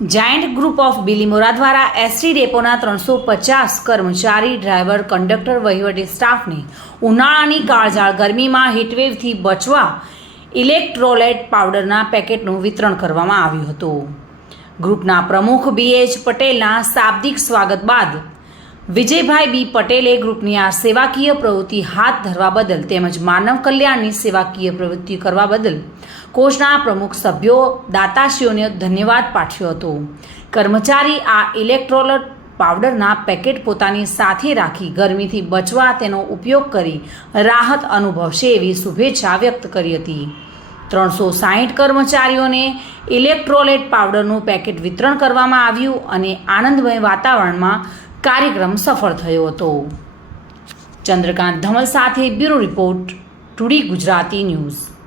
Giant group of Bilimora દ્વારા ST ડેપોના ત્રણસો પચાસ કર્મચારી ડ્રાઈવર કંડક્ટર વહીવટી સ્ટાફને ઉનાળાની કાળઝાળ ગરમીમાં હીટવેવથી બચવા ઇલેક્ટ્રોલેટ પાવડરના પેકેટનું વિતરણ કરવામાં આવ્યું હતું. ગ્રુપના પ્રમુખ બી એચ પટેલના શાબ્દિક સ્વાગત બાદ વિજયભાઈ બી પટેલે ગ્રુપની આ સેવાકીય પ્રવૃત્તિ હાથ ધરવા બદલ તેમજ માનવ કલ્યાણની સેવાકીય પ્રવૃત્તિ કરવા બદલ કોષના પ્રમુખ સભ્યો, દાતાશ્રીઓને ધન્યવાદ પાઠવ્યો હતો. કર્મચારી આ ઇલેક્ટ્રોલટ પાવડરના પેકેટ પોતાની સાથે રાખી ગરમીથી બચવા તેનો ઉપયોગ કરી રાહત અનુભવશે એવી શુભેચ્છા વ્યક્ત કરી હતી. ત્રણસો સાહીઠ કર્મચારીઓને ઇલેક્ટ્રોલેટ પાવડરનું પેકેટ વિતરણ કરવામાં આવ્યું અને આનંદમય વાતાવરણમાં કાર્યક્રમ સફળ થયો હતો. ચંદ્રકાંત ધમલ સાથે બ્યુરો રિપોર્ટ, ટુડી ગુજરાતી ન્યૂઝ.